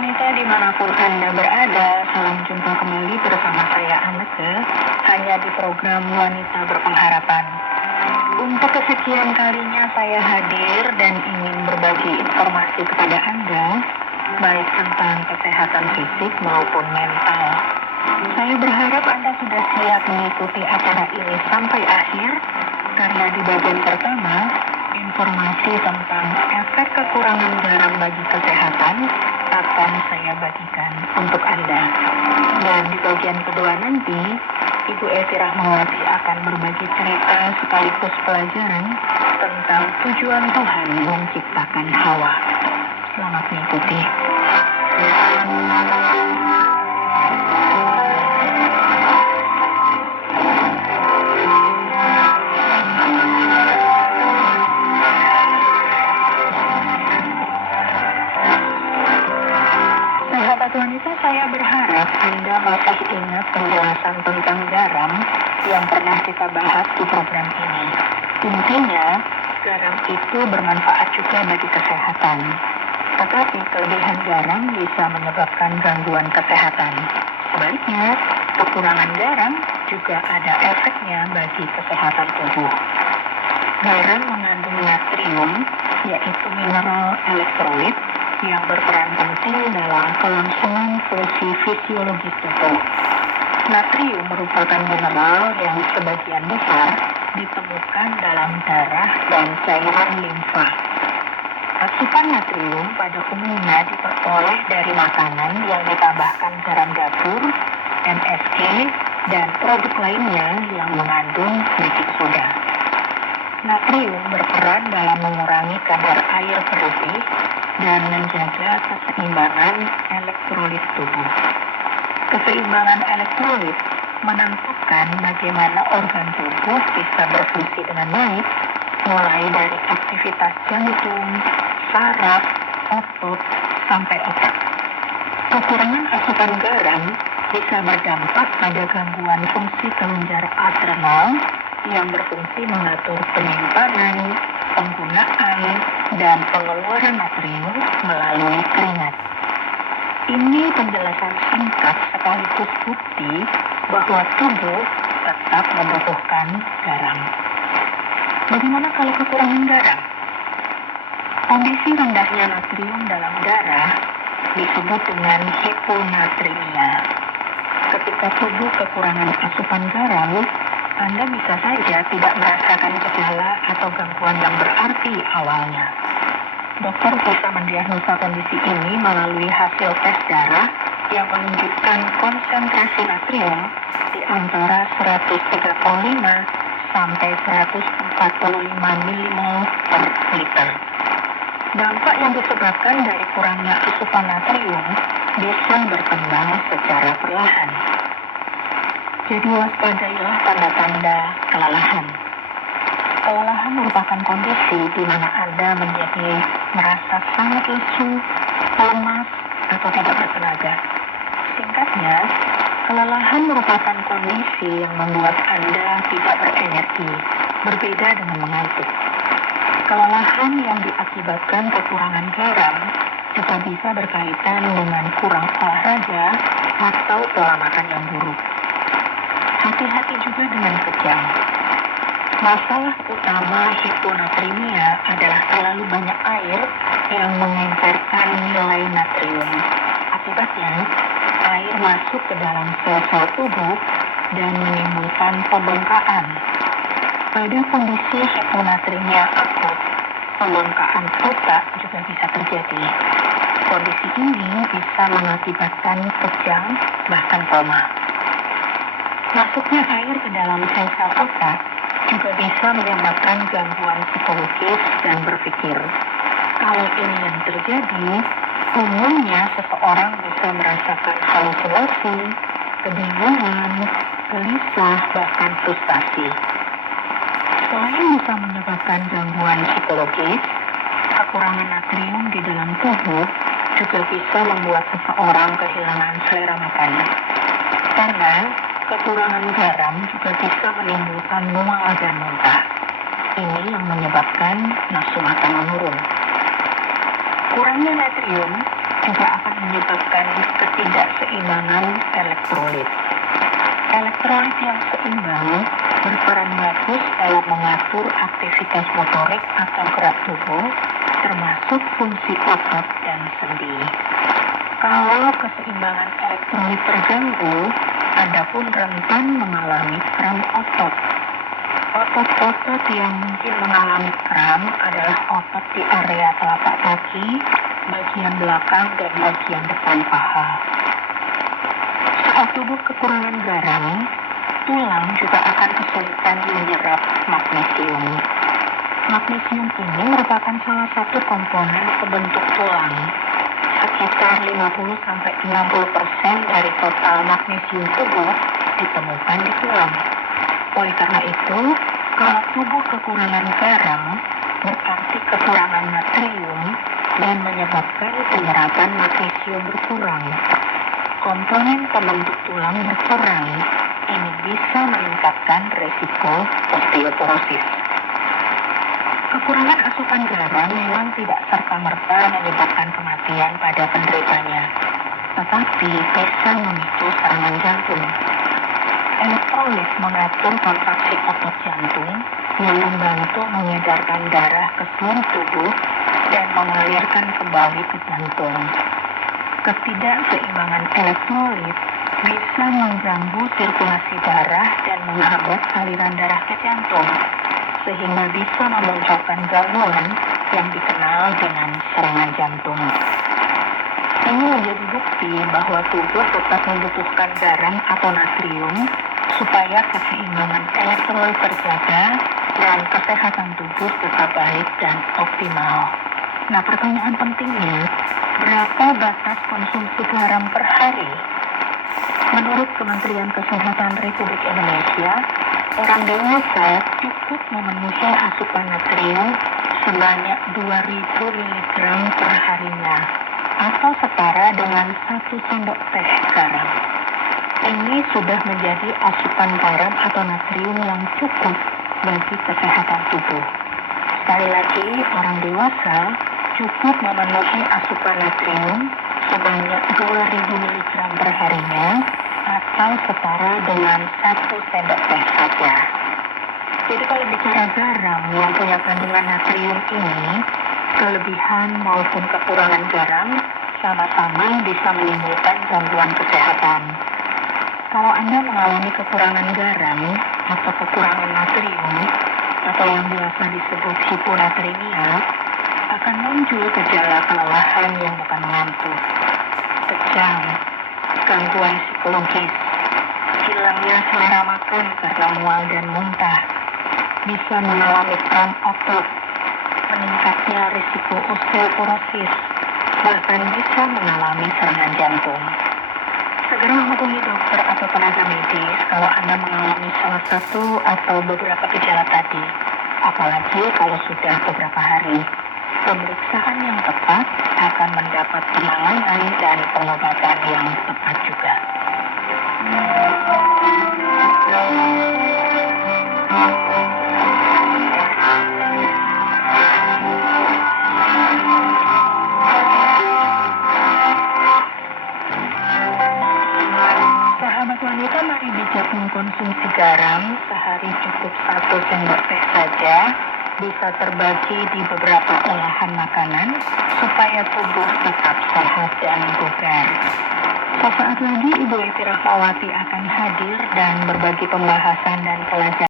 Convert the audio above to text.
wanita dimanapun Anda berada, salam jumpa kembali bersama saya Anneke, hanya di program Wanita Berpengharapan. Untuk kesekian kalinya saya hadir dan ingin berbagi informasi kepada Anda, baik tentang kesehatan fisik maupun mental. Saya berharap Anda sudah siap mengikuti acara ini sampai akhir, karena di bagian pertama, informasi tentang efek kekurangan garam bagi kesehatan akan saya bagikan untuk Anda. Dan di bagian kedua nanti, Ibu Evi Rahmawati akan berbagi cerita sekaligus pelajaran tentang tujuan Tuhan menciptakan Hawa. Selamat mengikuti. Sahabat wanita, saya berharap Anda masih ingat penjelasan tentang garam yang pernah kita bahas di program ini. Intinya, garam itu bermanfaat juga bagi kesehatan. Tetapi kelebihan garam bisa menyebabkan gangguan kesehatan. Sebaliknya, kekurangan garam juga ada efeknya bagi kesehatan tubuh. Garam mengandung natrium, yaitu mineral elektrolit, yang berperan penting dalam kelangsungan fungsi fisiologis tubuh. Natrium merupakan mineral yang sebagian besar ditemukan dalam darah dan cairan limfa. Asupan natrium pada umumnya diperoleh dari makanan yang ditambahkan garam dapur, MSG, dan produk lainnya yang mengandung baking soda. Natrium berperan dalam mengurangi kadar air berlebih dan menjaga keseimbangan elektrolit tubuh. Keseimbangan elektrolit menentukan bagaimana organ tubuh bisa berfungsi dengan baik, mulai dari aktivitas jantung, saraf, otot, sampai otak. Kekurangan asupan garam bisa berdampak pada gangguan fungsi kelenjar adrenal yang berfungsi mengatur penyimpanan, penggunaan, dan pengeluaran natrium melalui keringat. Ini penjelasan singkat sekaligus bukti bahwa tubuh tetap membutuhkan garam. Bagaimana kalau kekurangan garam? Kondisi rendahnya natrium dalam darah disebut dengan hiponatremia. Ketika tubuh kekurangan asupan garam, Anda bisa saja tidak merasakan gejala atau gangguan yang berarti awalnya. Dokter bisa mendiagnosa kondisi ini melalui hasil tes darah yang menunjukkan konsentrasi natrium di antara 135 sampai 145 milimol per liter. Dampak yang disebabkan dari kurangnya asupan natrium bisa berkembang secara perlahan. Jadi waspadailah tanda-tanda kelelahan. Kelelahan merupakan kondisi di mana Anda menjadi merasa sangat lesu, lemas, atau tidak bertenaga. Singkatnya, kelelahan merupakan kondisi yang membuat Anda tidak berenergi, berbeda dengan mengantuk. Kelelahan yang diakibatkan kekurangan garam juga bisa berkaitan dengan kurang olahraga atau pola makan yang buruk. Hati-hati juga dengan kejang. Masalah utama hiponatremia adalah terlalu banyak air yang mengencerkan nilai natrium. Akibatnya, air masuk ke dalam sel-sel tubuh dan menimbulkan pembengkakan. Pada kondisi hiponatremia akut, pembengkakan otak juga bisa terjadi. Kondisi ini bisa mengakibatkan kejang, bahkan koma. Masuknya air ke dalam sel-sel otak juga bisa menyebabkan gangguan psikologis dan berpikir. Kalau ini yang terjadi, umumnya seseorang bisa merasakan halusinasi, kebingungan, gelisah, bahkan frustasi. Selain bisa menyebabkan gangguan psikologis, kekurangan natrium di dalam tubuh juga bisa membuat seseorang kehilangan selera makan. Karena kekurangan garam juga bisa menimbulkan mual dan muntah. Ini yang menyebabkan nafsu makan menurun. Kurangnya natrium juga akan menyebabkan elektrolit. Elektrolit yang seimbang berperan bagus dalam mengatur aktivitas motorik atau gerak tubuh, termasuk fungsi otot dan sendi. Kalau keseimbangan elektrolit terganggu, Anda pun rentan mengalami kram otot. Otot-otot yang mungkin mengalami kram adalah otot di area telapak kaki, bagian belakang, dan bagian depan paha. Saat tubuh kekurangan garam, tulang juga akan kesulitan menyerap magnesium. Magnesium ini merupakan salah satu komponen pembentuk tulang. Sekitar 50-60% dari total magnesium tubuh ditemukan di tulang. Oleh karena itu, kalau tubuh kekurangan garam, berarti kekurangan natrium dan menyebabkan penyerapan magnesium berkurang. Komponen pembentuk tulang berkurang. Ini bisa meningkatkan resiko osteoporosis. Kekurangan asupan garam memang tidak serta-merta menyebabkan kematian pada penderitanya, tetapi bisa memicu serangan jantung. Elektrolit mengatur kontraksi otot jantung yang membantu mengedarkan darah ke seluruh tubuh dan mengalirkan kembali ke jantung. Ketidakseimbangan elektrolit bisa mengganggu sirkulasi darah dan menghambat aliran darah ke jantung, sehingga bisa memunculkan gangguan yang dikenal dengan serangan jantung. Ini menjadi bukti bahwa tubuh tetap membutuhkan garam atau natrium supaya keseimbangan elektrolit terjaga dan kesehatan tubuh tetap baik dan optimal. Nah, pertanyaan pentingnya, berapa batas konsumsi garam per hari? Menurut Kementerian Kesehatan Republik Indonesia, orang dewasa cukup memenuhi asupan natrium sebanyak 2.000 mg per harinya, atau setara dengan 1 sendok teh garam. Ini sudah menjadi asupan garam atau natrium yang cukup bagi kesehatan tubuh. Sekali lagi, orang dewasa cukup memenuhi asupan natrium sebanyak 2.000 mg per harinya, atau setara dengan 1 sendok teh saja. Jadi kalau bicara garam yang punya kandungan natrium ini, kelebihan maupun kekurangan garam sama-sama bisa menimbulkan gangguan kesehatan. Kalau Anda mengalami kekurangan garam atau kekurangan natrium, atau yang biasa disebut hiponatremia, akan muncul gejala kelelahan yang bukan mengantuk, kejang, gangguan psikologis, hilangnya selera makan karena mual dan muntah, bisa mengalami kram otot, meningkatnya risiko osteoporosis, bahkan bisa mengalami serangan jantung. Segera hubungi dokter atau tenaga medis kalau Anda mengalami salah satu atau beberapa gejala tadi, apalagi kalau sudah beberapa hari. Pemeriksaan yang tepat akan mendapat penanganan dan pengobatan yang tepat juga. Sahabat wanita, mari bijak mengkonsumsi garam. Sehari cukup 1 sendok teh saja. Bisa terbagi di beberapa olahan makanan supaya tubuh tetap sehat dan bugar. Sesaat lagi Ibu Eti Rahmawati akan hadir dan berbagi pembahasan dan pelajaran